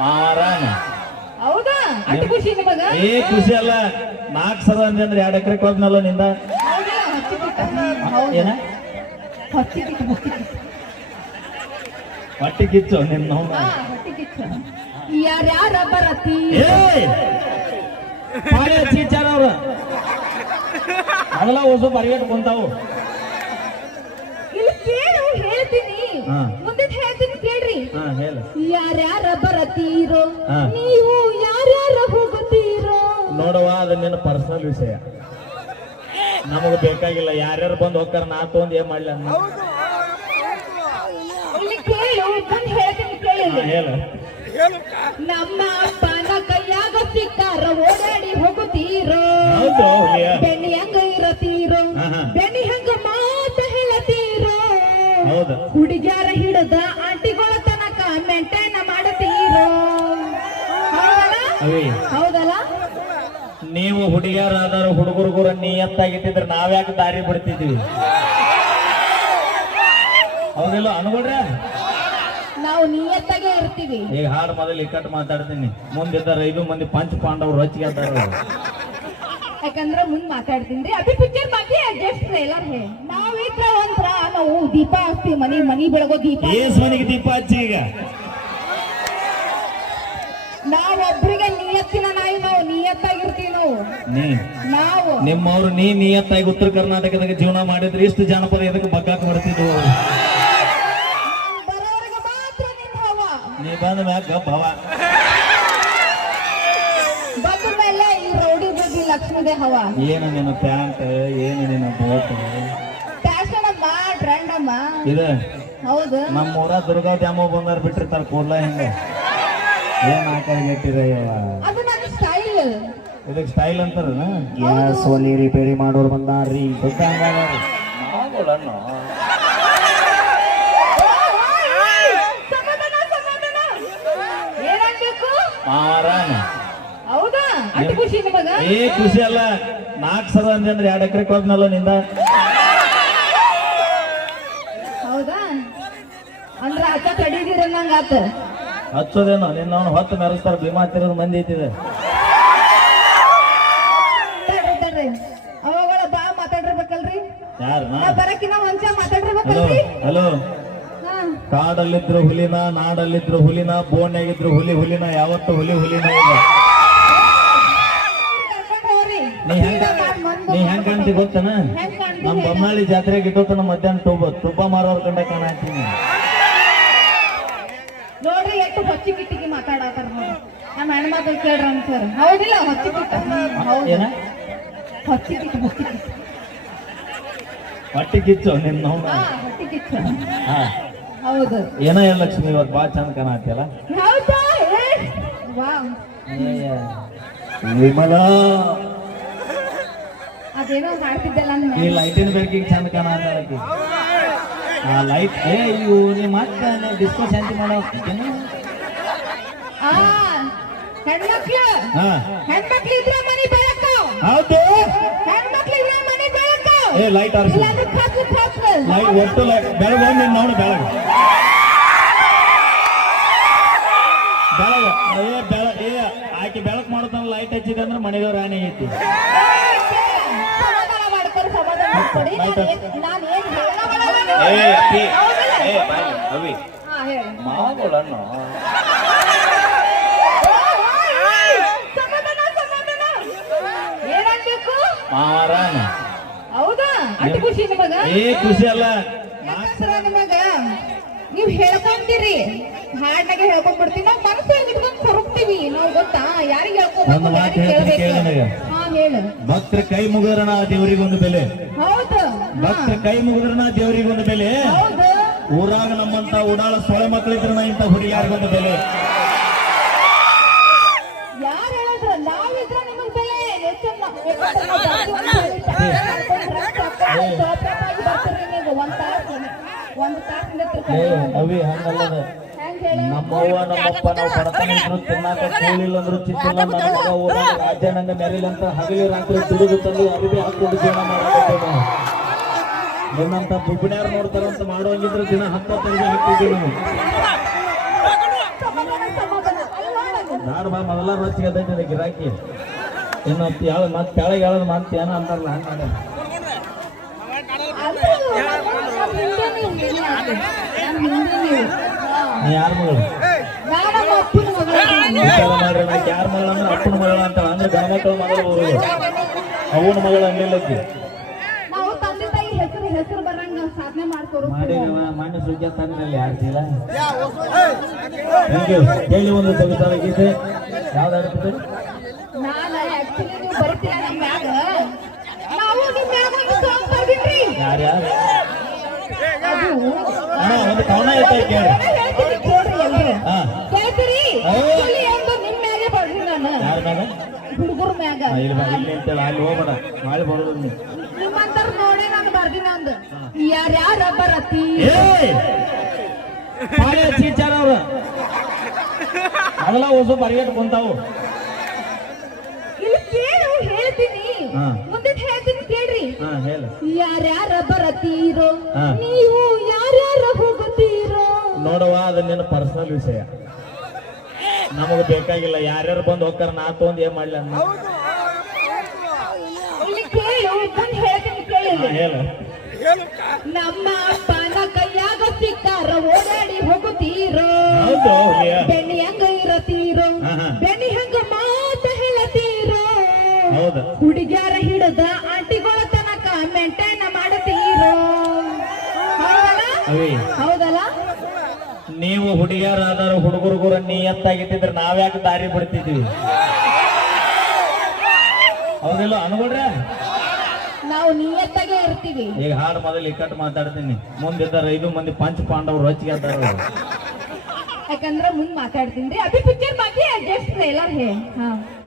ಮಾರಾನ. ಹೌದಾ? ಅಷ್ಟು ಖುಷಿ ನಿಮಗ? ಏ ಖುಷಿ ಅಲ್ಲ. ನಾಲ್ಕು ಸಲ ಅಂದೆ ಅಂದ್ರೆ ಎರಡು ಎಕರೆ ಹೋದ್ನಲ್ಲ ನಿಂದ? ಹೌದಾ? ಏನ? ಹೊಟ್ಟಿ ಕಿಚ್ಚು ನಿನ್ನ ನೋಡ ಹಾ ಹೊಟ್ಟಿಗಿಚ್ಚ ಯಾರ್ಯಾರ ಬರತಿ ಏ! ಪಾಳೆ ಚೀಚಾರ ಅವ್ರ. ಅಗಲ ಹೊಸ ಪರಿಗೆಟ್ ಕುಂತಾವು. ಇಲ್ಲಿ ಕೇಳು ಹೇಳ್ತೀನಿ. ಹಾ. ಮುಂದೆ ಹೇಳ. ಯಾರ್ಯಾರ ಬರತೀರೋ ಹಾ. ನೀವು ಯಾರ್ಯಾರ ಹೋಗುತ್ತೀರೋ. ನೋಡುವ ಅದು ನಿನ್ನ ಪರ್ಸನಲ್ ವಿಷಯ. ನಮಗ ಬೇಕಾಗಿಲ್ಲ ಯಾರ್ಯಾರು ಬಂದು ಹೋಗ್ತಾರ ನಾ ತಗೊಂಡ್ ಏನ್ ಮಾಡ್ಲಿ ಅನ್ನ ಇಲ್ಲಿ ಕೇಳು ಮುಂದೆ ಹೇಳ್ತೀನಿ ಕೇಳಿ. ಹಾ ಹೇಳ. ನಮ್ಮ ಅಪ್ಪನ ಕೈಯಾಗ ಸಿಕ್ಕಾರ ಓಡಾಡಿ ಹೋಗುತ್ತೀರೋ. ಹೌದು ಹುಲಿಯ. ಹಂಗ ಇರತೀರೋ. ಹಾ, ಹಾ. ಬೆಣ್ಣಿ ಹಂಗ ಮಾತ ಹೇಳತೀರೋ. ಹೌದು. ಹುಡುಗ್ಯಾರ ಹಿಡದ ಅವಿ ಹೌದಲ್ಲ? ನೀವು ಹುಡುಗಿಯರಾದರೂ ಇಟ್ಟಿದ್ರೆ ನಿಯತ್ತಾಗಿಟ್ಟಿದ್ರೆ ನಾವ್ಯಾಕೆ ದಾರಿ ಬಿಡ್ತಿದ್ವಿ? ಹೌದಿಲ್ಲ ಅನ್ಕೊಡ್ರ ನಾವು ನಿಯತ್ತಾಗೆ ಇರ್ತೀವಿ. ಈಗ ಹಾಡು ಮೊದಲು ಇಕ್ಕಟ್ಟು ಮಾತಾಡ್ತೀನಿ. ಮುಂದಿದ್ದಾರೆ ಐದು ಮಂದಿ ಪಂಚ ಪಾಂಡವರು ರೊಚ್ಚಿಗೆ ಯಾಕಂದ್ರೆ ಮುಂದೆ ಮಾತಾಡ್ತೀನಿ ಅದು ಪಿಕ್ಚರ್ ಬಗ್ಗೆ ಜಸ್ಟ್ ಟ್ರೇಲರ್ ಹೇ. ಇದ್ರ ಒಂದ್ರ ನಾವು ದೀಪ ಹಚ್ತೀವಿ ಮನಿ ಮನಿ ಬೆಳಗೋ ದೀಪ. ಏಸ್ ಮನೆಗೆ ದೀಪ ಹಚ್ಚಿ ಈಗ. ನಾವೊಬ್ರಿಗೆ ನಿಯತ್ತಿನ ನಾಯಿ ನಾವು ನಿಯತ್ತಾಗಿರ್ತೀವಿ ನಾವು. ನೀ ನಾವು. ನಿಮ್ಮವ್ರು ನೀ ನಿಯತ್ತಾಗಿ ಉತ್ತರ ಕರ್ನಾಟಕದಾಗ ಜೀವನ ಮಾಡಿದ್ರೆ ಇಷ್ಟು ಜಾನಪದ ಎದಕ್ಕೆ ಬಗ್ಗಾಕ ಬರ್ತಿದ್ವು ಬರೋರಿಗೆ ಮಾತ್ರ ಹವ ನೀ ಬಂದ ಮ್ಯಾಗ ಭವ. ಬಂದ ಮೇಲೆ ಈ ರೌಡಿ ಬಗ್ಗೆ ಲಕ್ಷ್ಮೀದೇ ಹವ. ಏನು ನಿನ್ನ ಪ್ಯಾಂಟ್ ಏನು ನಿನ್ನ ಬೋಟ್ ಫ್ಯಾಷನ್ ಅಮ್ಮ ಟ್ರೆಂಡ್ ಅಮ್ಮ. ಇದು ಹೌದು. ನಮ್ಮ ಊರ ದುರ್ಗಾ ದ್ಯಾಮ ಬಂದಾರ ಬಿಟ್ಟಿರ್ತಾರ ಕೂಡ್ಲ ಹಿಂಗ. ಏನ್ ಹಾಕಿಟ್ಟಿರ ಅದು ನನ್ನ ಸ್ಟೈಲ್ ಇದಕ್ಕೆ ಸ್ಟೈಲ್ ಅಂತಾರ ಗ್ಯಾಸ್ ಒಲಿ ರಿಪೇರಿ ಮಾಡೋರು ಬಂದಾರ್ರಿ. ಮಾರಾನ. ಹೌದಾ? ಅಷ್ಟು ಖುಷಿ ನಿಮಗ? ಏ ಖುಷಿ ಅಲ್ಲ. ನಾಲ್ಕು ಸಲ ಅಂದೆ ಅಂದ್ರೆ ಎರಡು ಎಕರೆ ಹೋದ್ನಲ್ಲ ನಿಂದ? ಹೌದಾ? ಅಂದ್ರೆ ಅಕ್ಕ ತಡೀದಿರ ನಂಗಾತ ಹಚ್ಚೋದೇನೋ ನಿನ್ನ ಅವನು ಹೊತ್ತು ಮೆರೆಸ್ತಾರ ಭೀಮಾ ತಿರೋದು ಮಂದಿ ಐತಿದೆ ತಡ್ರಿ ತಡ್ರಿ. ಅವಾಗಳ ಬಾ ಮಾತಾಡಿರ್ಬೇಕಲ್ರಿ? ಯಾರು ನಾ? ನಾ ಬರಕಿನ ಮುಂಚೆ ಹಲೋ ಮಾತಾಡಿರ್ಬೇಕಲ್ರಿ? ಹಲೋ ಹಾ. ಕಾಡಲ್ಲಿದ್ರು ಹುಲಿನ ನಾಡಲ್ಲಿದ್ರು ಹುಲಿನ ಬೋನ್ಯಾಗಿದ್ರು ಹುಲಿ ಹುಲಿನ ಯಾವತ್ತು ಹುಲಿ ಹುಲಿನ ಇಲ್ಲ. ಕರ್ಕೊಂಡ್ ಹೋಗ್ರಿ. ನೀ ಹೆಂಗ ನೀ ಹೆಂಗ್ ಕಾಣ್ತಿ ಗೊತ್ತನ? ಹೆಂಗ್ ನಮ್ ಬೊಮ್ಮಾಳಿ ಜಾತ್ರೆಗೆ ಇಟ್ಟೋತನ ಮಧ್ಯಾಹ್ನ ತುಂಬ ತುಪ್ಪ ಮಾರೋರ್ ಕಂಡ ಕಾಣತೀನಿ ಎಷ್ಟು ಹೊಚ್ಚಿ ಕಿಟ್ಟಿಗೆ ಮಾತಾಡತ್ತಾರ ನೋಡಿ ನಮ್ಮ ಹೆಣ್ಮಕ್ಳು ಕೇಳ್ರಿ ಸರ್ ಹೌದಿಲ್ಲ ಹೊಚ್ಚಿ ಕಿಟ್ಟ ಹೌದು. ಏನ? ಹೊಚ್ಚಿ ಕಿಟ್ಟು ಹೊಚ್ಚಿ ಕಿಟ್ಟು ಹೊಟ್ಟಿ ಕಿಚ್ಚು ನಿನ್ನ ನಾವು. ಹಾ ಹೊಚ್ಚಿ ಕಿಚ್ಚು ಹಾ. ಹೌದು. ಏನ ಏನ್ ಲಕ್ಷ್ಮಿ ಇವತ್ತು ಭಾಳ ಚಂದ ಕಾಣತ್ತಿಯಲ್ಲ ಹೌದಾ? ಏ, ವಾವ್ ವಿಮಲ. ಅದೇನೋ ಈ ಲೈಟಿನ ಬೆಳಕಿಗೆ ಚಂದ ಕಾಣತ್ತಾಳಕಿ ಆ ಲೈಟ್ ಏ ಇವು ನಿಮ್ಮ ಮತ್ತೆ ಡಿಸ್ಕೋ ಶಾಂತಿ ಮಾಡೋ ಹೆಣ್ಮಕ್ಳು. ಹಾ. ಹೆಣ್ಮಕ್ಳು ಇದ್ರೆ ಮನೆ ಬೆಳಕು. ಹೌದು. ಹೆಣ್ಮಕ್ಳು ಇದ್ರೆ ಮನೆ ಬೆಳಕು. ಏ ಲೈಟ್ ಆರ್ಸಿ. ಇಲ್ಲಾಂದ್ರೆ ಕತ್ಲು ಕತ್ಲು ಲೈಟ್ ಒಟ್ಟು ಲೈಟ್ ಬೆಳಗ್ಗೆ ನಿನ್ನ ನೋಡು ಬೆಳಗ್ಗೆ ಬೆಳಗ್ಗೆ ಏ ಬೆಳ ಏ ಆಕೆ ಬೆಳಕು ಮಾಡುತ್ತಾನ ಲೈಟ್ ಹಚ್ಚಿದೆ ಅಂದ್ರೆ ಮನೆಗೆ ರಾಣಿ ಐತಿ. ನಾನು ಏ ಅಪ್ಪಿ. ಏ ಬಾಯ್ ಅವಿ. ಹಾ ಹೇಳಿ. ಮಾವುಗಳನ್ನು ಏನಾಗ್ಬೇಕು ಹೌದಾ? ಖುಷಿ ನಿಮಗ? ಏ ಖುಷಿ ಅಲ್ಲ. ನಿಮಗ? ನೀವ್ ಹೇಳ್ಕೊಂತೀರಿ. ಹಾಡ್ನಾಗ ಹೇಳ್ಕೊಂಡ್ ಬಿಡ್ತೀವಿ ನಾವ್ ಮನಸ್ಸಲ್ಲಿ ಇಟ್ಕೊಂಡ್ ಕೊರಗ್ತೀವಿ ನಾವ್ ಗೊತ್ತಾ? ಯಾರಿಗೆ ಹೇಳ್ಕೊಬೇಕು ಒಂದು ಮಾತು ಯಾರಿಗೆ ಹೇಳ್ತೀನಿ ಕೇಳು ನನಗೆ. ಕೇಳ್ಬೇಕು ಹಾ ಹೇಳು. ಭಕ್ತರ ಕೈ ಮುಗಿದ್ರನ ದೇವರಿಗೊಂದು ಬೆಲೆ. ಹೌದು. ಹಾ, ಭಕ್ತರ ಕೈ ಮುಗಿದ್ರನ ದೇವರಿಗೊಂದು ಬೆಲೆ. ಹೌದು. ಊರಾಗ ನಮ್ಮಂತ ಉಡಾಳ ಸೊಳೆ ಮಕ್ಕಳಿದ್ರನ ಇಂಥ ಹುಡುಗಿಯಾರಿಗೊಂದು ಬೆಲೆ. ರೊಕ್ಕ ಹಾಕೊಂಡು ಸೋಪ್ರಾಪ್ ಬರ್ತೀರಿ ನೀವು ಒಂದ್ ತಾಸು ಒಂದ್ ತಾಸಿಂದ ಏ ಅವಿ ಹಂಗಲ್ಲದ. ನಮ್ಮವ್ವ ನಮ್ಮಪ್ಪ ನಾವು ಬಡತನ ಇದ್ರು ತಿನ್ನಾಕ ಕೂಲಿಲ್ಲ ಅಂದ್ರು ಚಿಕ್ಕಿಲ್ಲ ನನ್ನ ಮಗ ಊರಾಗ ರಾಜ್ಯಾನಂಗ ಮೆರಿಲ್ ಅಂತ ಹಗಲಿ ರಾತ್ರಿ ದುಡಿದು ತಂದು ಅರಿವಿ ಹಾಕೊಂಡು ಜೀವನ ಮಾಡಬೇಕು ನಿನ್ನಂತ ಬುಬ್ಬಿಣ್ಯಾರು ನೋಡ್ತಾರಂತ ಮಾಡುವಂಗಿದ್ರೆ ದಿನ ಹತ್ತು ಹತ್ತು ಅರಿವಿ ಹಾಕ್ತಿದ್ವಿ ನಾವು. ನಾಡು ಬಾ ಮೊದಲ ರೊಚ್ಚಿಗೆ ಗಿರಾಕಿ ಇನ್ನು ಯಾವ ಮತ್ತೆ ಕೆಳಗೆ ಹೇಳೋದು ಮತ್ತೆ ಏನೋ ಅಂತಾರಲ್ಲ ಹಂಗೆ ಮಾಡ ಅದು ನಮ್ಮ ಹಿಂದೆ ನೀವು ನಮ್ಮ ಹಿಂದೆ ನೀವು ಹಾ. ನೀ ಯಾರ ಮಗಳು? ಮಾಡ್ರಿ ಯಾರು ಯಾರ ಮಗಳ ಅಂದ್ರೆ ಅಪ್ಪನ ಮಗಳು ಅಂತ ಅಂದ್ರೆ ಗಂಡಕ್ಕಳ ಮಗಳು ಬರುದು ಅವನ ಮಗಳು ಅಂದಿಲ್ಲಕ್ಕಿ ನಾವು ತಂದೆ ತಾಯಿ ಹೆಸರು ಹೆಸರು ಬರಂಗ ಸಾಧನೆ ಮಾಡ್ಕೊರು ಮಾಡಿ ಮಾನ್ಯ ಸುಜ್ಜ ತಂದಿನಲ್ಲಿ ಯಾರ್ತಿಲ್ಲ ಥ್ಯಾಂಕ್ ಯು ಹೇಳಿ ಒಂದು ಸವಿತಾರ ಗೀತೆ ನಾನು ಆಕ್ಚುಲಿ ನೀವು ಬರ್ತೀರ ನಮ್ಮ ಮ್ಯಾಗ ನಾವು ನಿಮ್ಮ ಮ್ಯಾಗ ಒಂದು ಸಾಂಗ್ ಬರ್ದಿನ್ರಿ ಯಾರ್ಯಾರು ಅದು ಅಣ್ಣ ಒಂದು ಕವನ ಐತೆ ಕೇಳಿ. ಮ್ಯಾಗ ಹುಡುಗರ ಮ್ಯಾಗ. ಹಾ, ಇಲ್ಲಿ ಬಾ ಇಲ್ಲಿ ಅಂತೇಳಿ ಅಲ್ಲಿ ಹೋಗ್ಬೇಡ. ಬರೋದು ನೀ ನಿಮ್ಮಂತರ ನೋಡಿ ನಾನು ಬರ್ದಿನ ಅಂದ. ಯಾರ್ಯಾರ ಬರತಿ ಏಯ್! ಪಾಳೆ ಚೀಚಾರ ಅವ್ರ. ಅದೆಲ್ಲ ಹೊಸ ಬರಿಗಟ್ಟು ಕುಂತಾವು. ಇಲ್ಲಿ ಕೇಳು ಹೇಳ್ತೀನಿ. ಮುಂದೆ ಹೇಳ್ತೀನಿ ಕೇಳ್ರಿ. ಹಾ ಹೇಳು. ಯಾರ್ಯಾರ ಬರತೀರೋ ಹಾ. ಯಾರ್ಯಾರ ಅದು ನಿನ್ನ ಪರ್ಸನಲ್ ವಿಷಯ. ನಮಗ ಬೇಕಾಗಿಲ್ಲ ಯಾರ್ಯಾರು ಬಂದು ಹೋಗ್ತಾರ ನಾ ತೊಂದ್ ಏನ್ ಮಾಡ್ಲಿ ಅನ್ನ. ಹೇಳು. ನಮ್ಮ ಅಪ್ಪನ ಕೈಯಾಗ ಸಿಕ್ಕಾರ ಓಡಾಡಿ ಹೋಗುತ್ತೀರೋ? ಹೌದು. ಬೆಣ್ಣಿ ಹಂಗ ಇರತೀರೋ. ಬೆಣ್ಣಿ ಹಂಗ ಮಾತ ಹೇಳತೀರೋ? ಹೌದು. ಹುಡುಗ್ಯಾರ ಹಿಡದ ಆಂಟಿಗಳ ತನಕ ಮೆಂಟೈನ್ ಮಾಡತೀರೋ ಹೌದಲ್ಲ ನೀವು ಹುಡುಗಿಯರಾದಾರ ಹುಡುಗರು ನಿಯತ್ತಾಗಿಟ್ಟಿದ್ರೆ ನಾವ್ಯಾಕೆ ದಾರಿ ಬಿಡ್ತಿದ್ವಿ? ಹೌದಿಲ್ಲ ಅನ್ಕೊಡ್ರೆ ನಾವು ನಿಯತ್ತಾಗೆ ಇರ್ತೀವಿ. ಈಗ ಹಾಡು ಮೊದಲು ಇಕ್ಕಟ್ಟು ಮಾತಾಡ್ತೀನಿ. ಮುಂದಿದ್ದಾರೆ ಐದು ಮಂದಿ ಪಂಚ ಪಾಂಡವರು ರೊಚ್ಚಿಗೆ ಅದಾರ ಯಾಕಂದ್ರೆ ಮುಂದ್ ಮಾತಾಡ್ತೀನಿ ಅದೇ ಪಿಕ್ಚರ್ ಬಗ್ಗೆ ಜಸ್ಟ್ ಎಲ್ಲರೂ ಹೇ ಹಾ.